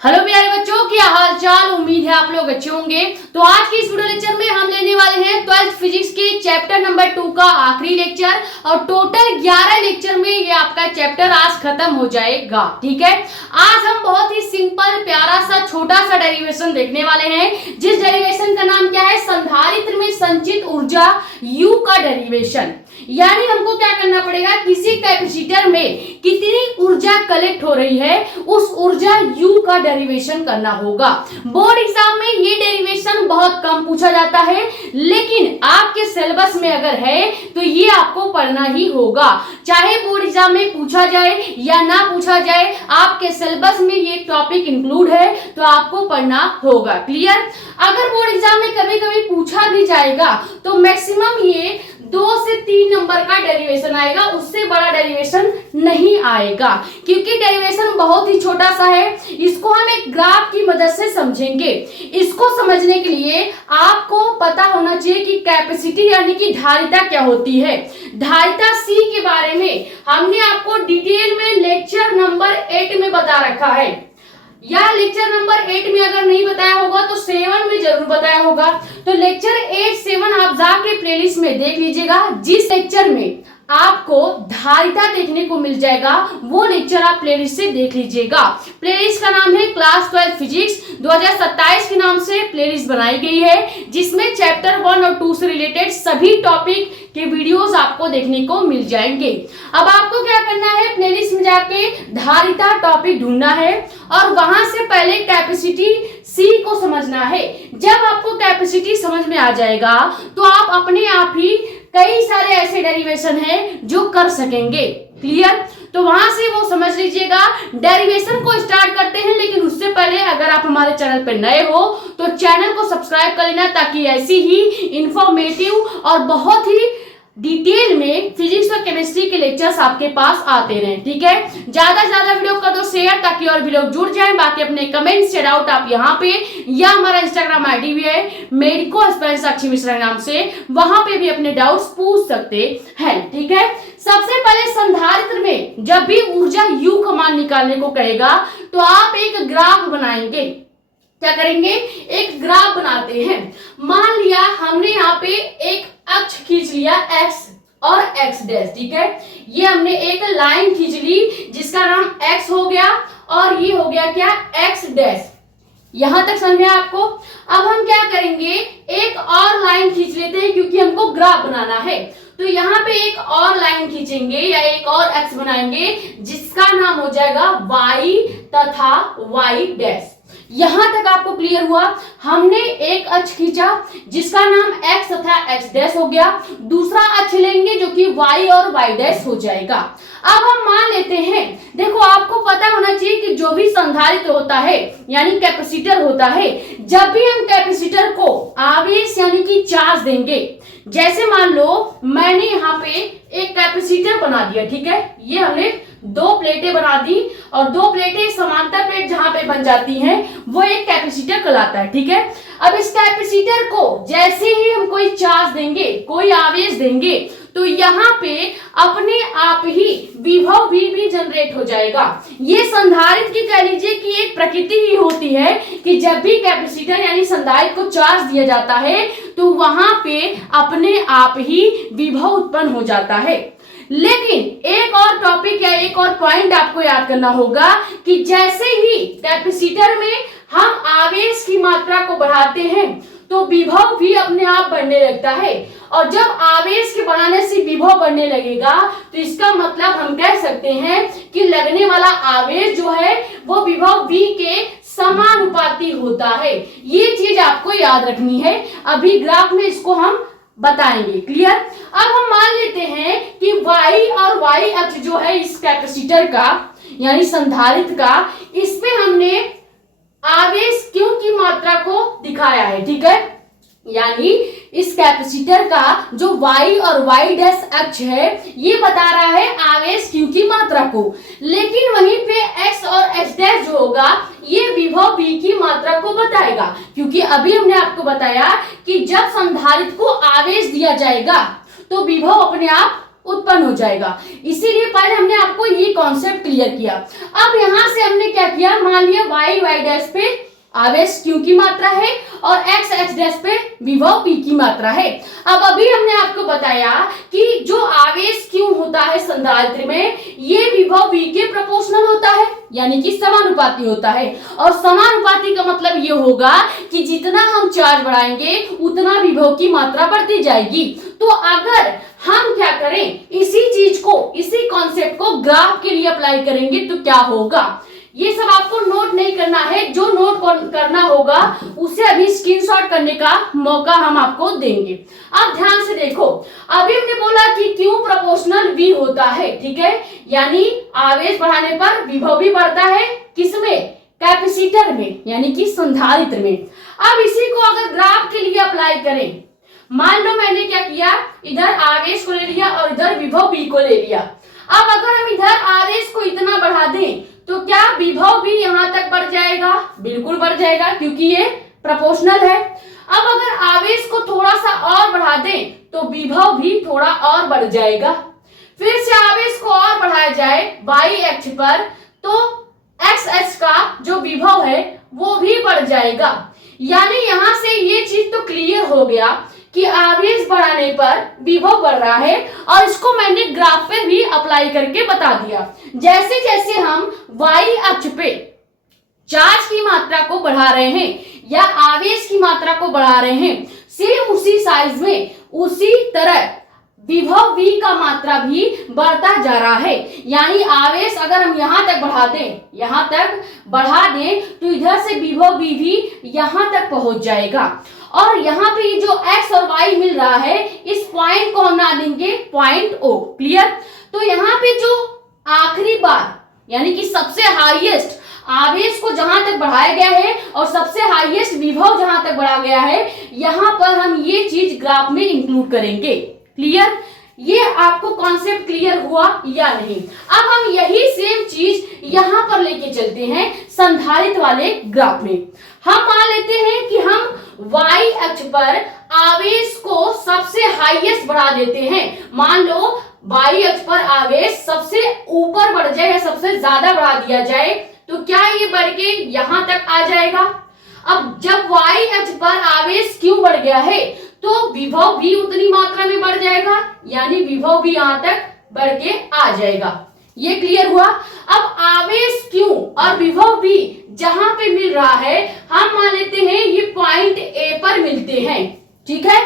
Hello प्यारे बच्चों, क्या हाल चाल। उम्मीद है आप लोग अच्छे होंगे। तो आज की इस वीडियो लेक्चर में हम लेने वाले हैं 12th फिजिक्स के चैप्टर नंबर 2 का आखिरी लेक्चर और टोटल 11 लेक्चर में ये आपका चैप्टर आज खत्म हो जाएगा। ठीक है, आज हम बहुत ही सिंपल प्यारा सा छोटा सा डेरिवेशन देखने वाले हैं, जिस डेरिवेशन का नाम क्या है, संधारित्र में संचित ऊर्जा U का डेरिवेशन। यानी हमको क्या करना पड़ेगा, किसी कैपेसिटर में कितनी ऊर्जा कलेक्ट हो रही है उस ऊर्जा U का डेरिवेशन करना होगा। बोर्ड एग्जाम में ये डेरिवेशन बहुत कम पूछा जाता है, लेकिन आपके सिलेबस में अगर है तो ये आपको पढ़ना ही होगा। चाहे बोर्ड एग्जाम में पूछा जाए या ना पूछा जाए, आपके सिलेबस में ये टॉपिक इंक्लूड है तो आपको पढ़ना होगा। क्लियर। अगर बोर्ड एग्जाम में कभी कभी पूछा भी जाएगा तो मैक्सिमम ये 2 से 3 नंबर का डेरिवेशन आएगा, उससे बड़ा डेरिवेशन नहीं आएगा, क्योंकि डेरिवेशन बहुत ही छोटा सा है। इसको हम एक ग्राफ की मदद से समझेंगे। इसको समझने के लिए आपको पता होना चाहिए कि कैपेसिटी यानी कि धारिता क्या होती है। धारिता C के बारे में हमने आपको डिटेल में लेक्चर नंबर 8 में बता रखा है, या लेक्चर नंबर 8 में अगर नहीं बताया होगा तो 7 में जरूर बताया होगा। तो लेक्चर 8, 7 आप जाके प्लेलिस्ट में देख लीजिएगा। जिस लेक्चर में आपको धारिता देखने को मिल जाएगा वो लेक्चर आप प्लेलिस्ट से देख लीजिएगा। प्लेलिस्ट का नाम है क्लास 12 फिजिक्स 2027 के नाम से प्लेलिस्ट बनाई गई है, जिसमें चैप्टर 1 और 2 से रिलेटेड सभी टॉपिक के वीडियोस आपको देखने को मिल जाएंगे। अब आपको क्या करना है, प्लेलिस्ट में जाके धारिता टॉपिक ढूंढना है और वहां से पहले कैपेसिटी C को समझना है। जब आपको कैपेसिटी समझ में आ जाएगा तो आप अपने आप ही कई सारे ऐसे डेरिवेशन हैं जो कर सकेंगे। क्लियर। तो वहां से वो समझ लीजिएगा। डेरिवेशन को स्टार्ट करते हैं, लेकिन उससे पहले अगर आप हमारे चैनल पर नए हो तो चैनल को सब्सक्राइब कर लेना, ताकि ऐसी ही इंफॉर्मेटिव और बहुत ही डिटेल में फिजिक्स और केमिस्ट्री के लेक्चर्स आपके पास आते रहें। ठीक है, ज्यादा से ज्यादा वीडियो कर दो शेयर, ताकि और भी लोग जुड़ जाएं। बाकी अपने कमेंट्स या डाउट आप यहाँ पे, या हमारा इंस्टाग्राम आईडी भी है मेडिको एस्पिरेंट साक्षी मिश्रा नाम से, वहां पे भी अपने डाउट्स पूछ सकते हैं। ठीक है, सबसे पहले संधारित्र में जब भी ऊर्जा U का मान निकालने को कहेगा तो आप एक ग्राफ बनाएंगे। क्या करेंगे, एक ग्राफ बनाते हैं। मान लिया हमने यहाँ पे एक अक्ष खींच लिया x और x डैश। ठीक है, ये हमने एक लाइन खींच ली जिसका नाम x हो गया और ये हो गया क्या, x डैश। यहां तक समझ में आपको। अब हम क्या करेंगे, एक और लाइन खींच लेते हैं, क्योंकि हमको ग्राफ बनाना है। तो यहाँ पे एक और लाइन खींचेंगे या एक और x बनाएंगे जिसका नाम हो जाएगा y तथा y डैश। यहां तक आपको क्लियर हुआ। हमने एक अक्ष खींचा जिसका नाम x तथा x डैश हो गया, दूसरा अक्ष लेंगे जो कि y और y डैश हो जाएगा। अब हम मान लेते हैं, देखो आपको पता होना चाहिए कि जो भी संधारित्र होता है यानी कैपेसिटर होता है, जब भी हम कैपेसिटर को आवेश यानी कि चार्ज देंगे, जैसे मान लो मैंने यहाँ पे एक कैपेसिटर बना दिया। ठीक है, ये हमने 2 प्लेटें बना दी और 2 प्लेटें समांतर प्लेट जहां पे बन जाती हैं वो एक कैपेसिटर कहलाता है। ठीक है, अब इस कैपेसिटर को जैसे ही हम कोई चार्ज देंगे, कोई आवेश देंगे, तो यहाँ पे अपने आप ही विभव भी जनरेट हो जाएगा। ये संधारित्र की कह लीजिए कि एक प्रकृति ही होती है कि जब भी कैपेसिटर यानी संधारित्र को चार्ज दिया जाता है तो वहां पे अपने आप ही विभव उत्पन्न हो जाता है। लेकिन एक और टॉपिक या एक और पॉइंट आपको याद करना होगा कि जैसे ही कैपेसिटर में हम आवेश की मात्रा को बढ़ाते हैं तो विभव भी अपने आप बढ़ने लगता है, और जब आवेश के बढ़ाने से विभव बढ़ने लगेगा तो इसका मतलब हम कह सकते हैं कि लगने वाला आवेश जो है वो विभव V के समानुपाती होता है। ये चीज आपको याद रखनी है, अभी ग्राफ में इसको हम बताएंगे। क्लियर। अब हम मान लेते हैं कि y और y अक्ष जो है इस कैपेसिटर का यानी संधारित्र का, इस पे हमने आवेश Q की मात्रा को दिखाया है। ठीक है, यानी इस कैपेसिटर का जो y और y डैश अक्ष है ये बता रहा है आवेश Q की मात्रा को, लेकिन वहीं पे x और x डैश जो होगा ये विभव V की मात्रा को बताएगा, क्योंकि अभी हमने आपको बताया कि जब संधारित्र को आवेश दिया जाएगा तो विभव अपने आप उत्पन्न हो जाएगा। इसीलिए पहले हमने आपको ये कॉन्सेप्ट क्लियर किया। अब यहां से हमने क्या किया, मान लिया वाई वाई डैश पे आवेश Q की मात्रा है और x x डैश पे विभव P की मात्रा है। अब अभी हमने आपको बताया कि जो आवेश Q होता है संधारित्र में, ये विभव V के प्रोपोर्शनल होता है, यानी कि समानुपाती होता है। और समानुपाती का मतलब ये होगा कि जितना हम चार्ज बढ़ाएंगे उतना विभव की मात्रा बढ़ती जाएगी। तो अगर हम क्या करें, इसी चीज को, इसी कॉन्सेप्ट को ग्राफ के लिए अप्लाई करेंगे तो क्या होगा, ये सब आपको नोट नहीं करना है। जो नोट करना होगा उसे अभी स्क्रीनशॉट करने का मौका हम आपको देंगे। अब ध्यान से देखो, अभी हमने बोला कि Q प्रोपोर्शनल V होता है, ठीक है, यानी आवेश बढ़ाने पर विभव भी बढ़ता है, किसमें, कैपेसिटर में, यानी कि संधारित्र में। अब इसी को अगर ग्राफ के लिए अप्लाई करें, मान लो मैंने क्या किया, इधर आवेश को ले लिया और इधर विभव V को ले लिया। अब अगर हम इधर आवेश को इतना बढ़ा दें तो क्या विभव भी यहां तक बढ़ जाएगा, बिल्कुल बढ़ जाएगा, क्योंकि ये प्रोपोर्शनल है। अब अगर आवेश को थोड़ा सा और बढ़ा दें तो विभव भी थोड़ा और बढ़ जाएगा। फिर से आवेश को और बढ़ाया जाए y अक्ष पर तो x अक्ष का जो विभव है वो भी बढ़ जाएगा। यानी यहां से ये चीज तो क्लियर हो गया कि आवेश बढ़ाने पर विभव बढ़ रहा है, और इसको मैंने ग्राफ पे भी अप्लाई करके बता दिया। जैसे जैसे हम y अक्ष पे चार्ज की मात्रा को बढ़ा रहे हैं या आवेश की मात्रा को बढ़ा रहे हैं, सेम उसी साइज में उसी तरह विभव V का मात्रा भी बढ़ता जा रहा है। यानी आवेश अगर हम यहां तक बढ़ा दें, यहां तक बढ़ा दें तो इधर से विभव V भी यहां तक पहुंच जाएगा। और यहाँ पे ये जो x और y मिल रहा है, इस पॉइंट को हम ना देंगे पॉइंट O। क्लियर। तो यहाँ पे जो आखिरी बार यानी कि सबसे हाईएस्ट आवेश को जहां तक बढ़ाया गया है और सबसे हाईएस्ट विभव जहां तक बढ़ा गया है, यहाँ पर हम ये चीज ग्राफ में इंक्लूड करेंगे। क्लियर, ये आपको कॉन्सेप्ट क्लियर हुआ या नहीं। अब हम यही सेम चीज यहाँ पर लेके चलते हैं संधारित्र वाले ग्राफ में। हम मान लेते हैं कि हम y अक्ष पर आवेश को सबसे हाईएस्ट बढ़ा देते हैं। मान लो y अक्ष पर आवेश सबसे ऊपर बढ़ जाए या सबसे ज्यादा बढ़ा दिया जाए तो क्या ये बढ़ के यहां तक आ जाएगा। अब जब y अक्ष पर आवेश Q बढ़ गया है तो विभव भी उतनी मात्रा में बढ़ जाएगा, यानी विभव भी यहां तक बढ़ के आ जाएगा। ये क्लियर हुआ। अब आवेश Q और विभव भी जहां पे मिल रहा है, हम मान लेते हैं ये पॉइंट A पर मिलते हैं, ठीक है।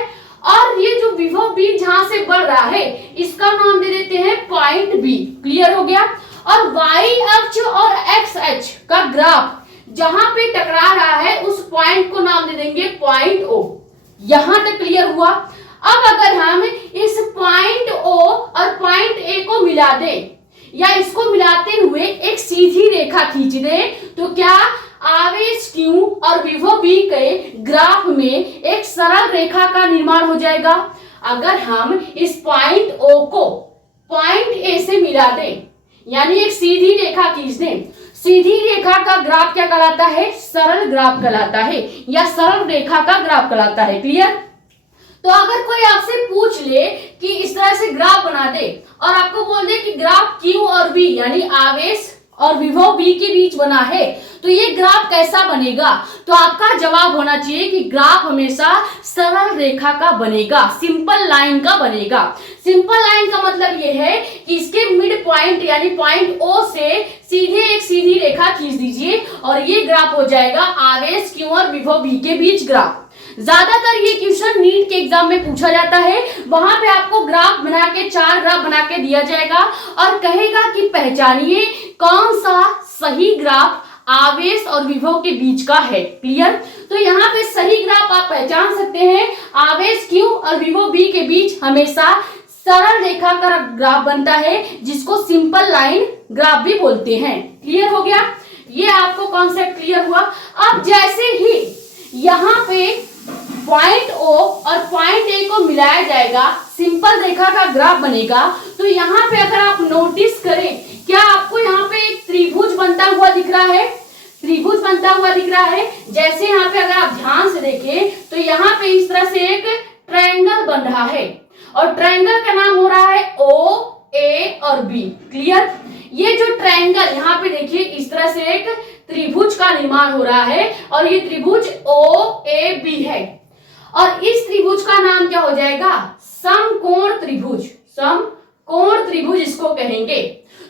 और ये जो विभव B जहां से बढ़ रहा है, इसका नाम दे देते हैं पॉइंट B। क्लियर हो गया। और y अक्ष और x अक्ष का ग्राफ जहां पे टकरा रहा है, उस पॉइंट को नाम दे देंगे पॉइंट O। यहां तक क्लियर हुआ। अब अगर हम इस पॉइंट O और पॉइंट A को मिला दें या इसको मिलाते हुए एक सीधी रेखा खींच दें तो क्या आवेश Q और विभव V के ग्राफ में एक सरल रेखा का निर्माण हो जाएगा। अगर हम इस पॉइंट O को पॉइंट A से मिला दें, यानी एक सीधी रेखा खींच दें, सीधी रेखा का ग्राफ क्या कहलाता है, सरल ग्राफ कहलाता है या सरल रेखा का ग्राफ कहलाता है। क्लियर। तो अगर कोई आपसे पूछ ले कि इस तरह से ग्राफ बना दे और आपको बोल दे कि ग्राफ Q और V यानी आवेश और विभव V के बीच बना है, तो ये ग्राफ कैसा बनेगा, तो आपका जवाब होना चाहिए कि ग्राफ हमेशा सरल रेखा का बनेगा, सिंपल लाइन का बनेगा। सिंपल लाइन का मतलब ये है कि इसके मिड पॉइंट यानी पॉइंट O से सीधे एक सीधी रेखा खींच दीजिए और ये ग्राफ हो जाएगा आवेश Q और विभव V के बीच ग्राफ। ज्यादातर ये क्वेश्चन नीट के एग्जाम में पूछा जाता है। वहां पे आपको ग्राफ बना के, 4 ग्राफ बना के दिया जाएगा और कहेगा कि पहचानिए कौन सा सही ग्राफ आवेश और विभव के बीच का है। क्लियर। तो यहाँ पे सही ग्राफ आप पहचान सकते हैं, आवेश Q और विभव V के बीच हमेशा सरल रेखा का ग्राफ बनता है, जिसको सिंपल लाइन ग्राफ भी बोलते हैं। क्लियर हो गया। ये आपको कॉन्सेप्ट क्लियर हुआ। अब जैसे ही यहाँ पे पॉइंट O और पॉइंट A को मिलाया जाएगा, सिंपल रेखा का ग्राफ बनेगा। तो यहाँ पे अगर आप नोटिस करें, क्या आपको यहाँ पे एक त्रिभुज बनता हुआ दिख रहा है, त्रिभुज बनता हुआ दिख रहा है। जैसे यहाँ पे अगर आप ध्यान से देखें तो यहाँ पे इस तरह से एक ट्रायंगल बन रहा है और ट्रायंगल का नाम हो रहा है ओ ए और बी। क्लियर? ये जो ट्रायंगल यहाँ पे देखिए इस तरह से एक त्रिभुज का निर्माण हो रहा है और ये त्रिभुज ओ ए बी है और इस त्रिभुज का नाम क्या हो जाएगा? समकोण त्रिभुज। समकोण त्रिभुज इसको कहेंगे।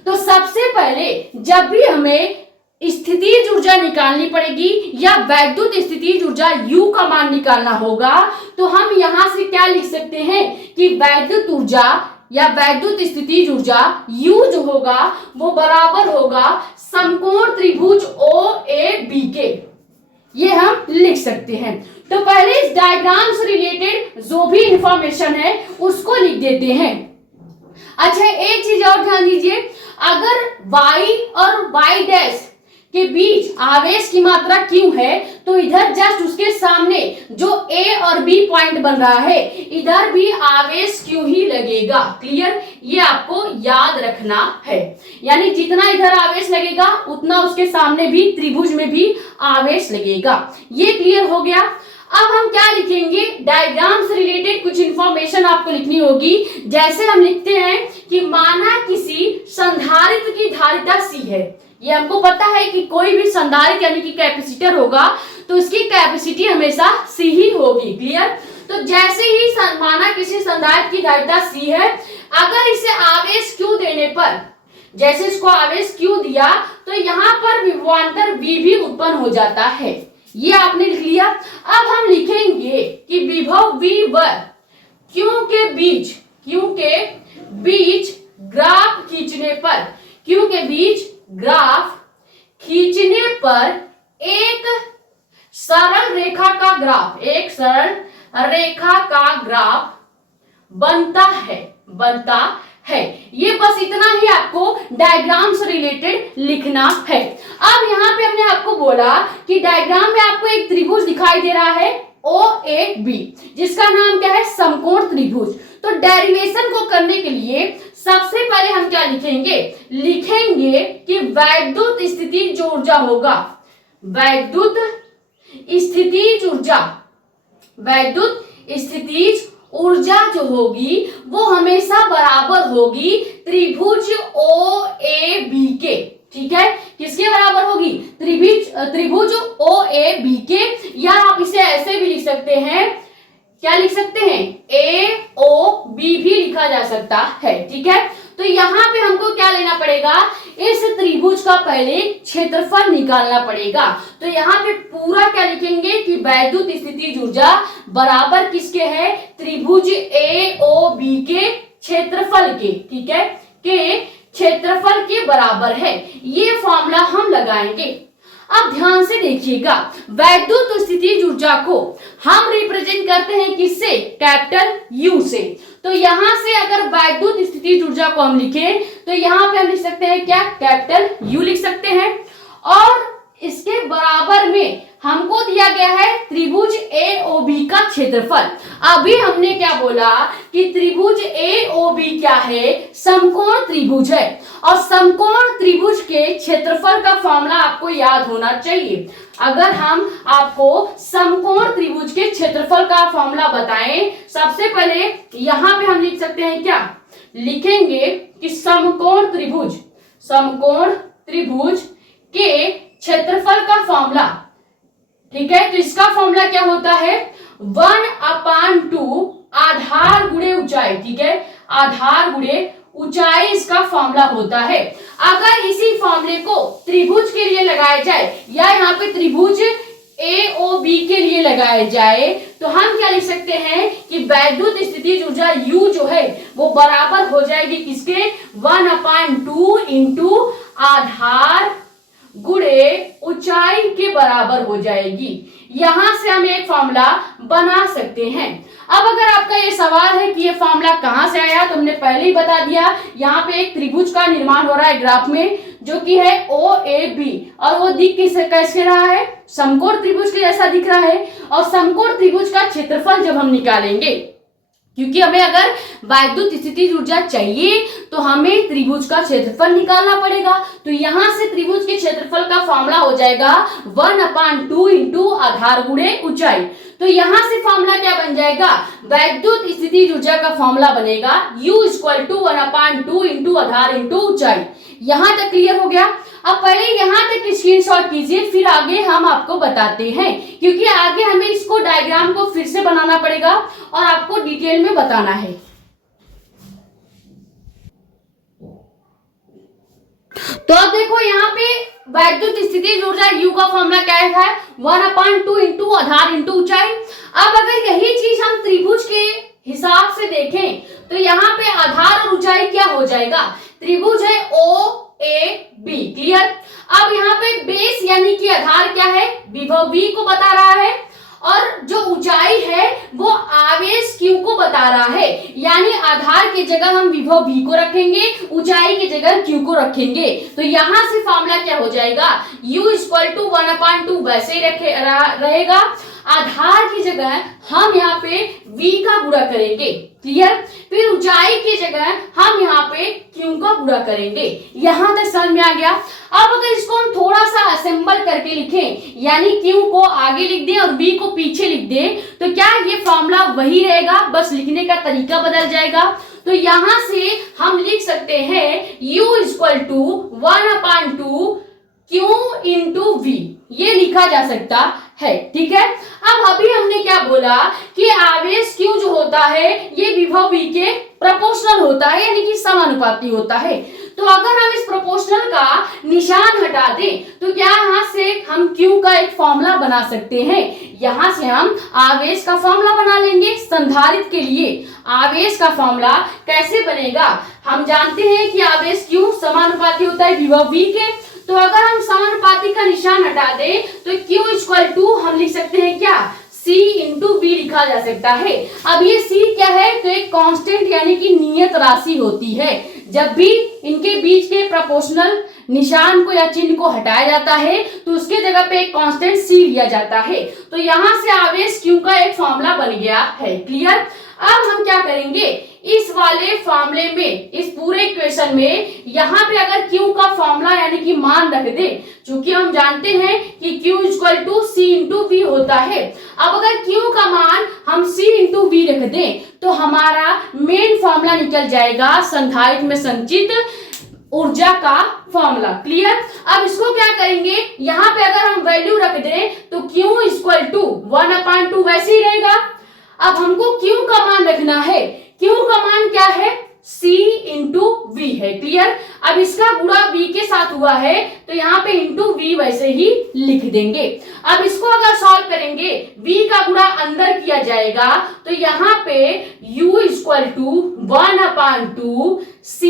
तो सबसे पहले जब भी हमें स्थितिज ऊर्जा निकालनी पड़ेगी या वैद्युत स्थितिज ऊर्जा U का मान निकालना होगा तो हम यहां से क्या लिख सकते हैं कि वैद्युत ऊर्जा या वैद्युत स्थितिज ऊर्जा U जो होगा वो बराबर होगा समकोण त्रिभुज OAB के। ये हम लिख सकते हैं। तो पहले इस डायग्राम से रिलेटेड जो भी इंफॉर्मेशन है उसको लिख देते हैं। अच्छा, एक चीज और ध्यान दीजिए, अगर y और y डैश के बीच आवेश की मात्रा Q है तो इधर जस्ट उसके सामने जो A और B पॉइंट बन रहा है इधर भी आवेश Q ही लगेगा। क्लियर? ये आपको याद रखना है, यानी जितना इधर आवेश लगेगा उतना उसके सामने भी त्रिभुज में भी आवेश लगेगा। ये क्लियर हो गया। अब हम क्या लिखेंगे? डायग्राम से रिलेटेड कुछ इंफॉर्मेशन आपको लिखनी होगी। जैसे हम लिखते हैं कि माना किसी संधारित्र की धारिता C है। ये हमको पता है कि कोई भी संधारित्र यानी कि कैपेसिटर होगा तो उसकी कैपेसिटी हमेशा C ही होगी। क्लियर? तो जैसे ही माना किसी संधारित्र की धारिता C है, अगर इसे आवेश Q देने पर, जैसे इसको आवेश Q दिया तो यहाँ पर विभवांतर V भी उत्पन्न हो जाता है। ये आपने लिख लिया। अब हम लिखेंगे कि विभव V व Q के बीच ग्राफ खींचने पर, Q के बीच ग्राफ खींचने पर एक सरल रेखा का ग्राफ बनता है। ये बस इतना ही आपको डायग्राम से रिलेटेड लिखना है। अब यहाँ पे हमने आपको बोला कि डायग्राम में आपको एक त्रिभुज दिखाई दे रहा है OAB, जिसका नाम क्या है? समकोण त्रिभुज। तो डेरिवेशन को करने के लिए सबसे पहले हम क्या लिखेंगे? लिखेंगे कि वैद्युत स्थितिज जो ऊर्जा होगा, वैद्युत स्थितिज ऊर्जा जो होगी वो हमेशा बराबर होगी त्रिभुज OAB के। ठीक है? किसके बराबर होगी? त्रिभुज OAB के, या आप इसे ऐसे भी लिख सकते हैं, क्या लिख सकते हैं? AOB भी लिखा जा सकता है। ठीक है? तो यहाँ पे हमको क्या लेना पड़ेगा? इस त्रिभुज का पहले क्षेत्रफल निकालना पड़ेगा। तो यहाँ पे पूरा क्या लिखेंगे कि वैद्युत स्थितिज ऊर्जा बराबर किसके है? त्रिभुज AOB के क्षेत्रफल के। ठीक है? के क्षेत्रफल के बराबर है। ये फॉर्मूला हम लगाएंगे। अब ध्यान से देखिएगा, वैद्युत स्थितिज ऊर्जा को हम रिप्रेजेंट करते हैं किससे? कैपिटल U से। तो यहां से अगर वैद्युत स्थितिज ऊर्जा को हम लिखें तो यहां पे हम लिख सकते हैं क्या? कैपिटल U लिख सकते हैं। और इसके बराबर में हमको दिया गया है त्रिभुज AOB का क्षेत्रफल। अभी हमने क्या बोला कि त्रिभुज AOB क्या है? समकोण त्रिभुज है और समकोण त्रिभुज के क्षेत्रफल का फॉर्मूला आपको याद होना चाहिए। अगर हम आपको समकोण त्रिभुज के क्षेत्रफल का फॉर्मूला बताएं, सबसे पहले यहां पे हम लिख सकते हैं क्या? लिखेंगे कि समकोण त्रिभुज के क्षेत्रफल का फॉर्मूला। ठीक है? तो इसका फॉर्मूला क्या होता है? 1/2 आधार गुणे ऊंचाई। ठीक है? आधार गुणे ऊंचाई इसका फॉर्मूला होता है। अगर इसी फॉर्मूले को त्रिभुज के लिए लगाया जाए या यहाँ पे त्रिभुज AOB के लिए लगाया जाए तो हम क्या लिख सकते हैं कि वैद्युत स्थितिज ऊर्जा U जो है वो बराबर हो जाएगी किसके? 1/2 इंटू आधार गुणे ऊंचाई के बराबर हो जाएगी। यहां से हम एक फॉर्मूला बना सकते हैं। अब अगर आपका ये सवाल है कि ये फॉर्मूला कहां से आया, तो हमने पहले ही बता दिया। यहाँ पे एक त्रिभुज का निर्माण हो रहा है ग्राफ में, जो कि है OAB, और वो दिख कैसे रहा है? समकोण त्रिभुज के जैसा दिख रहा है। और समकोण त्रिभुज का क्षेत्रफल जब हम निकालेंगे, क्योंकि हमें अगर वैद्युत स्थितिज ऊर्जा चाहिए तो हमें त्रिभुज का क्षेत्रफल निकालना पड़ेगा। तो यहां से त्रिभुज के क्षेत्रफल का फॉर्मूला हो जाएगा 1/2 इंटू आधार गुणे ऊंचाई। तो यहां से फॉर्मूला क्या बन जाएगा, वैद्युत स्थितिज ऊर्जा का फॉर्मूला बनेगा U इक्वल टू 1/2 इंटू आधार इंटू ऊंचाई। यहां तक क्लियर हो गया। अब पहले यहां तक स्क्रीनशॉट कीजिए, फिर आगे हम आपको बताते हैं, क्योंकि आगे हमें इसको डायग्राम को फिर से बनाना पड़ेगा और आपको डिटेल में बताना है। तो अब देखो यहाँ पे वैद्युत स्थितिज ऊर्जा U का फॉर्मूला क्या है, 1/2 इंटू आधार इंटू ऊंचाई। अब अगर यही चीज हम त्रिभुज के हिसाब से देखें तो यहाँ पे आधार और ऊंचाई क्या हो जाएगा, त्रिभुज है OAB, क्लियर। अब यहाँ पे बेस यानी कि आधार क्या है, विभव V को बता रहा है, और जो ऊंचाई है वो आवेश Q को बता रहा है, यानी आधार की जगह हम विभव V को रखेंगे, ऊंचाई की जगह Q को रखेंगे। तो यहां से फॉर्मूला क्या हो जाएगा, U इक्वल टू 1/2 वैसे ही रहेगा, आधार की जगह हम यहाँ पे V का गुणा करेंगे, क्लियर। फिर ऊंचाई की जगह हम यहाँ पे Q का गुणा करेंगे। यहां तक समझ में आ गया। अब अगर इसको हम थोड़ा सा असेंबल करके लिखें, यानी Q को आगे लिख दें और V को पीछे लिख दें, तो क्या ये फॉर्मूला वही रहेगा, बस लिखने का तरीका बदल जाएगा। तो यहां से हम लिख सकते हैं U equal to 1/2 Q into V, ये लिखा जा सकता है, ठीक है। अब अभी हमने क्या बोला कि आवेश Q जो होता है ये विभव V के प्रोपोर्शनल होता है, यानी कि समानुपाती होता है। तो अगर हम इस प्रोपोर्शनल का निशान हटा दें तो क्या यहाँ से हम Q का एक फॉर्मूला बना सकते हैं। यहाँ से हम आवेश का फॉर्मूला बना लेंगे। संधारित्र के लिए आवेश का फॉर्मूला कैसे बनेगा, हम जानते हैं कि आवेश Q समानुपाती होता है विभव V के। तो अगर हम समानुपाती का निशान हटा दें तो Q इक्वल टू हम लिख सकते हैं क्या, C इंटू V लिखा जा सकता है। अब ये C क्या है, तो एक कांस्टेंट यानी कि नियत राशि होती है। जब भी इनके बीच के प्रोपोर्शनल निशान को या चिन्ह को हटाया जाता है तो उसके जगह पे एक कांस्टेंट C लिया जाता है। तो यहां से आवेश Q का एक फॉर्मूला बन गया है, क्लियर। अब हम क्या करेंगे, इस वाले फॉर्मूले में, इस पूरे इक्वेशन में यहाँ पे अगर Q का फॉर्मूला यानी कि मान रख दे, क्योंकि हम जानते हैं कि Q equal to C into V होता है। अब अगर Q का मान हम C इंटू V रख दें तो हमारा मेन फॉर्मूला निकल जाएगा संधारित्र में संचित ऊर्जा का फॉर्मूला, क्लियर। अब इसको क्या करेंगे, यहाँ पे अगर हम वैल्यू रख दें तो Q इक्वल टू 1/2 वैसे ही रहेगा। अब हमको Q का मान रखना है, Q का मान क्या है, C इंटू V है, क्लियर। अब इसका गुणा V के साथ हुआ है तो यहाँ पे इंटू V वैसे ही लिख देंगे। अब इसको अगर सॉल्व करेंगे, V का गुणा अंदर किया जाएगा तो यहाँ पे U equal to 1/2 C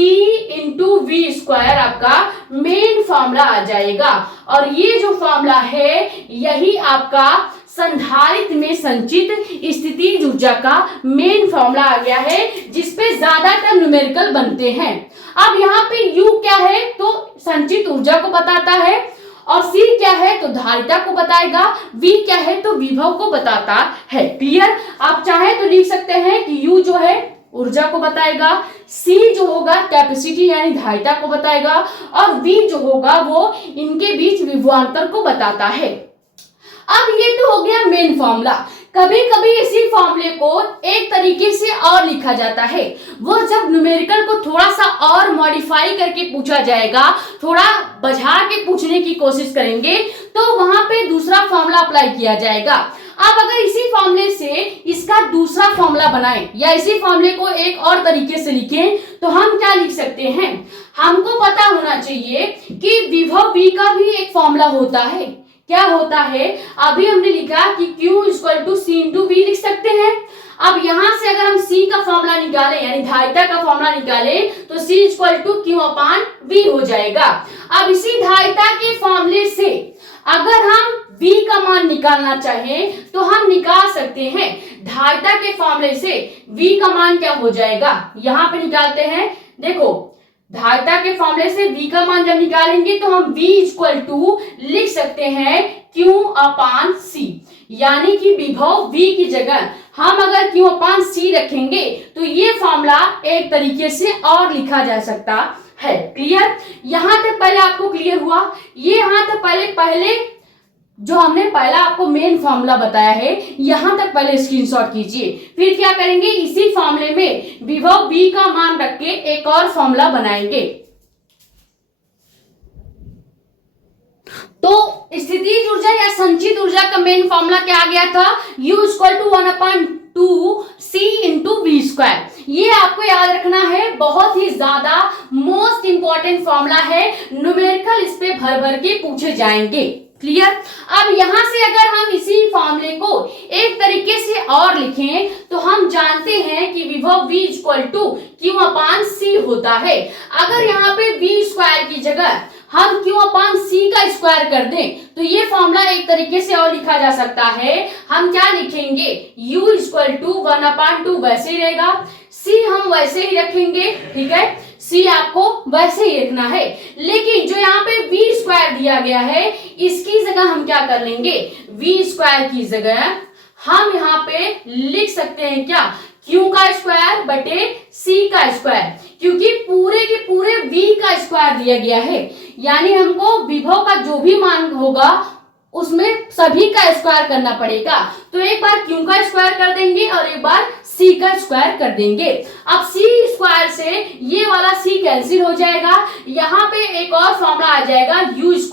into V square आपका मेन फॉर्मूला आ जाएगा। और ये जो फॉर्मूला है यही आपका संधारित्र में संचित स्थितिज ऊर्जा का मेन फॉर्मूला आ गया है, जिसपे ज्यादातर न्यूमेरिकल बनते हैं। अब यहाँ पे U क्या है तो संचित ऊर्जा को बताता है, और C क्या है तो धारिता को बताएगा, V क्या है तो विभव को बताता है, क्लियर। आप चाहे तो लिख सकते हैं कि U जो है ऊर्जा को बताएगा, C जो होगा कैपेसिटी यानी धारिता को बताएगा, और V जो होगा वो इनके बीच विभवांतर को बताता है। अब ये तो हो गया मेन फॉर्मूला। कभी कभी इसी फॉर्मूले को एक तरीके से और लिखा जाता है, वो जब न्यूमेरिकल को थोड़ा सा और मॉडिफाई करके पूछा जाएगा, थोड़ा बढ़ा के पूछने की कोशिश करेंगे तो वहां पे दूसरा फॉर्मूला अप्लाई किया जाएगा। अब अगर इसी फॉर्मूले से इसका दूसरा फॉर्मूला बनाएं या इसी फॉर्मूले को एक और तरीके से लिखें तो हम क्या लिख सकते हैं, हमको पता होना चाहिए कि विभव V का भी एक फॉर्मूला होता है। क्या होता है, अभी हमने लिखा कि Q equal to C into V लिख सकते हैं। अब यहां से अगर हम C का फॉर्मूला निकालें यानी धारिता का फॉर्मूला निकालें तो C इक्वल टू Q/V हो जाएगा। अब इसी धारिता के फॉर्मूले से अगर हम V का मान निकालना चाहें तो हम निकाल सकते हैं। धारिता के फॉर्मूले से V का मान क्या हो जाएगा, यहाँ पे निकालते हैं। देखो धारिता के फॉर्मूले से V का मान जब निकालेंगे तो हम V इक्वल टू लिख सकते हैं Q/C, यानी कि विभव V की जगह हम अगर Q/C रखेंगे तो ये फॉर्मूला एक तरीके से और लिखा जा सकता है, क्लियर। यहां तक पहले आपको क्लियर हुआ। ये यहां तक पहले जो हमने पहला आपको मेन फॉर्मूला बताया है यहां तक पहले स्क्रीनशॉट कीजिए। फिर क्या करेंगे, इसी फॉर्मूले में विभव V का मान रख के एक और फॉर्मूला बनाएंगे। तो स्थितिज ऊर्जा या संचित ऊर्जा का मेन फॉर्मूला क्या आ गया था, U = 1/2 C × V²। ये आपको याद रखना है, बहुत ही ज्यादा मोस्ट इंपॉर्टेंट फॉर्मूला है, न्यूमेरिकल इस पे भर भर के पूछे जाएंगे। क्लियर। अब यहां से अगर हम इसी फॉर्मूले को एक तरीके से और लिखें तो हम जानते हैं कि विभव V = Q/C होता है। अगर यहाँ पे V² की जगह हम Q/C का स्क्वायर कर दें तो ये फॉर्मूला एक तरीके से और लिखा जा सकता है। हम क्या लिखेंगे, U = 1/2 वैसे ही रहेगा, C हम वैसे ही रखेंगे, ठीक है, C आपको वैसे ही रखना है। लेकिन जो यहाँ पे V² दिया गया है इसकी जगह हम क्या कर लेंगे, V² की जगह हम यहाँ पे लिख सकते हैं क्या, Q का स्क्वायर बटे C का स्क्वायर, क्योंकि पूरे के पूरे V का स्क्वायर दिया गया है, यानी हमको विभव का जो भी मान होगा उसमें सभी का स्क्वायर करना पड़ेगा। तो एक बार Q का स्क्वायर कर देंगे और एक बार C का स्क्वायर कर देंगे। अब C स्क्वायर से ये वाला C कैंसिल हो जाएगा, यहाँ पे एक और फॉर्मूला आ जाएगा U =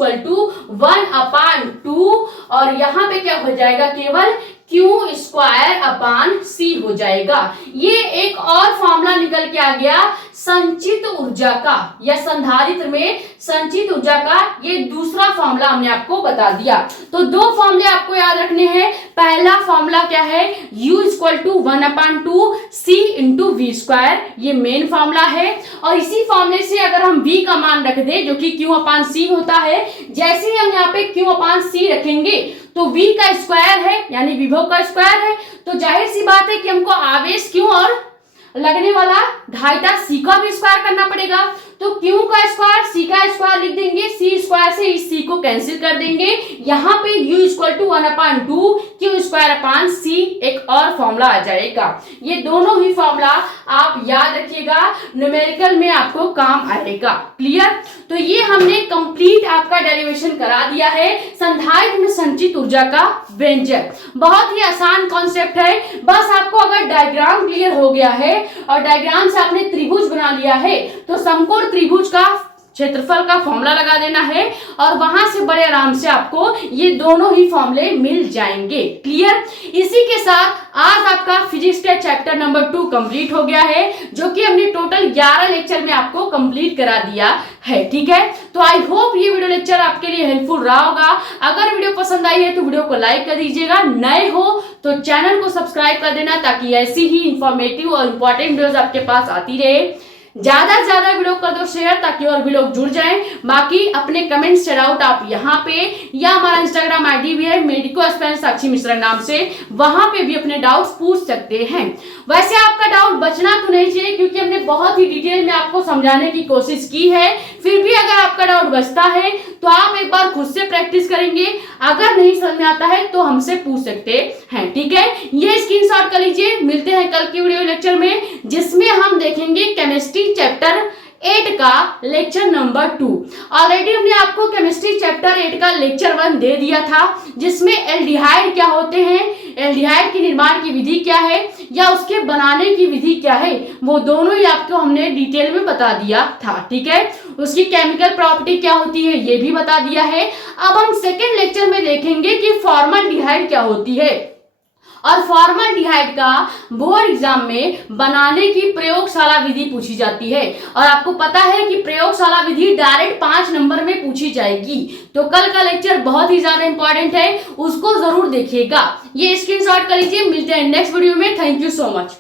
1/2 और यहाँ पे क्या हो जाएगा, केवल Q²/C हो जाएगा। ये एक और फॉर्मूला निकल के आ गया संचित ऊर्जा का या संधारित्र में संचित ऊर्जा का, ये दूसरा फॉर्मूला हमने आपको बता दिया। तो दो फॉर्मूले आपको याद रखने हैं। पहला फॉर्मूला क्या है, U = 1/2 C × V², ये मेन फॉर्मूला है। और इसी फॉर्मूले से अगर हम V का मान रख दें जो कि Q/C होता है, जैसे ही हम यहाँ पे Q/C रखेंगे तो V का स्क्वायर है यानी विभव का स्क्वायर है, तो जाहिर सी बात है कि हमको आवेश Q और लगने वाला ढाईटा C का भी स्क्वायर करना पड़ेगा। तो Q का स्क्वायर C का स्क्वायर लिख देंगे, C² से इस C को कैंसिल कर देंगे। यहाँ पे U = 1/2 Q²/C एक और फॉर्मूला आ जाएगा। ये दोनों ही फॉर्मूला आप याद रखिएगा, न्यूमेरिकल में आपको काम आएगा। क्लियर। तो ये हमने कंप्लीट आपका डेरिवेशन करा दिया है संधारित्र में संचित ऊर्जा का व्यंजक। बहुत ही आसान कॉन्सेप्ट है, बस आपको अगर डायग्राम क्लियर हो गया है और डायग्राम से आपने त्रिभुज बना लिया है तो समकोण त्रिभुज का क्षेत्रफल का फॉर्मूला लगा देना है और वहां से बड़े आराम से आपको ये दोनों ही फॉर्मूले मिल जाएंगे। क्लियर। इसी के साथ आज आपका फिजिक्स का चैप्टर नंबर 2 कंप्लीट हो गया है, जो कि हमने टोटल 11 लेक्चर में आपको कंप्लीट करा दिया है। ठीक है, तो आई होप ये वीडियो लेक्चर आपके लिए हेल्पफुल रहा होगा। अगर वीडियो पसंद आई है तो वीडियो को लाइक कर दीजिएगा, नए हो तो चैनल को सब्सक्राइब कर देना ताकि ऐसी ही इंफॉर्मेटिव और इंपॉर्टेंट वीडियोस आपके पास आती रहे। ज्यादा से ज्यादा वीडियो कर दो शेयर ताकि और भी लोग जुड़ जाएं। बाकी अपने कमेंट्स डाउट आप यहाँ पे या हमारा इंस्टाग्राम आईडी भी है मेडिको एस्पिरेंट साक्षी मिश्रा नाम से, वहां पे भी अपने डाउट्स पूछ सकते हैं। वैसे आपका डाउट बचना तो नहीं चाहिए क्योंकि हमने बहुत ही डिटेल में आपको समझाने की कोशिश की है। फिर भी अगर आपका डाउट बचता है तो आप एक बार खुद से प्रैक्टिस करेंगे, अगर नहीं समझ में आता है तो हमसे पूछ सकते हैं। ठीक है, ये स्क्रीनशॉट कर लीजिए। मिलते हैं कल की वीडियो लेक्चर में जिसमें हम देखेंगे केमिस्ट्री चैप्टर 8 का लेक्चर नंबर 2। ऑलरेडी हमने आपको केमिस्ट्री चैप्टर 8 का लेक्चर 1 दे दिया था जिसमें एल्डिहाइड क्या होते हैं, एल्डिहाइड की निर्माण की विधि क्या है या उसके बनाने की विधि क्या है, वो दोनों ही आपको हमने डिटेल में बता दिया था। ठीक है, उसकी केमिकल प्रॉपर्टी क्या होती है ये भी बता दिया है। अब हम सेकेंड लेक्चर में देखेंगे कि फॉर्मल्डिहाइड क्या होती है और फॉर्मल्डिहाइड का बोर्ड एग्जाम में बनाने की प्रयोगशाला विधि पूछी जाती है और आपको पता है कि प्रयोगशाला विधि डायरेक्ट 5 नंबर में पूछी जाएगी। तो कल का लेक्चर बहुत ही ज्यादा इंपॉर्टेंट है, उसको जरूर देखिएगा। ये स्क्रीनशॉट कर लीजिए। मिलते हैं नेक्स्ट वीडियो में। Thank you so much.